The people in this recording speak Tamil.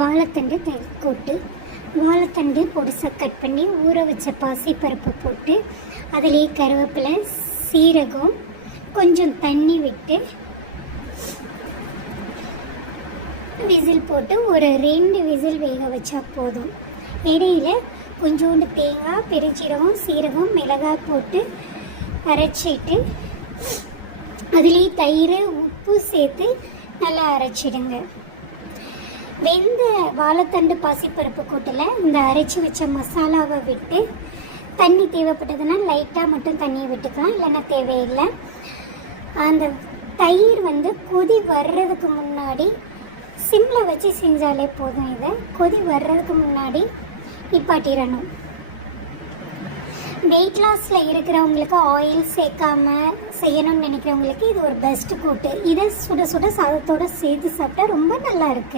வாழைத்தண்டு கூட்டு. வாழைத்தண்டு பொடிசாக கட் பண்ணி ஊற வச்ச பாசிப்பருப்பு போட்டு அதிலே கருவேப்பிலை, சீரகம், கொஞ்சம் தண்ணி விட்டு விசில் போட்டு ஒரு 2 விசில் வேக வச்சா போதும். இடையில கொஞ்சோண்டு தேங்காய், பெருஞ்சீரகம், சீரகம், மிளகாய் போட்டு அரைச்சிட்டு அதிலே தயிர், உப்பு சேர்த்து நல்லா அரைச்சிடுங்க. வெந்த வாழைத்தண்டு பாசிப்பருப்பு கூட்டில் இந்த அரைச்சி வச்ச மசாலாவை விட்டு தண்ணி தேவைப்பட்டதுன்னா லைட்டாக மட்டும் தண்ணியை விட்டுக்கலாம், இல்லைன்னா தேவையில்லை. அந்த தயிர் கொதி வர்றதுக்கு முன்னாடி சிம்மில் வச்சு செஞ்சாலே போதும். இதை கொதி வர்றதுக்கு முன்னாடி நிப்பாட்டிடணும். வெயிட் லாஸில் இருக்கிறவங்களுக்கு ஆயில் சேர்க்காம செய்யணும்னு நினைக்கிறவங்களுக்கு இது ஒரு பெஸ்ட் கூட்டு. இதை சுட சுட சாதத்தோடு சேர்த்து சாப்பிட்டா ரொம்ப நல்லா இருக்குது.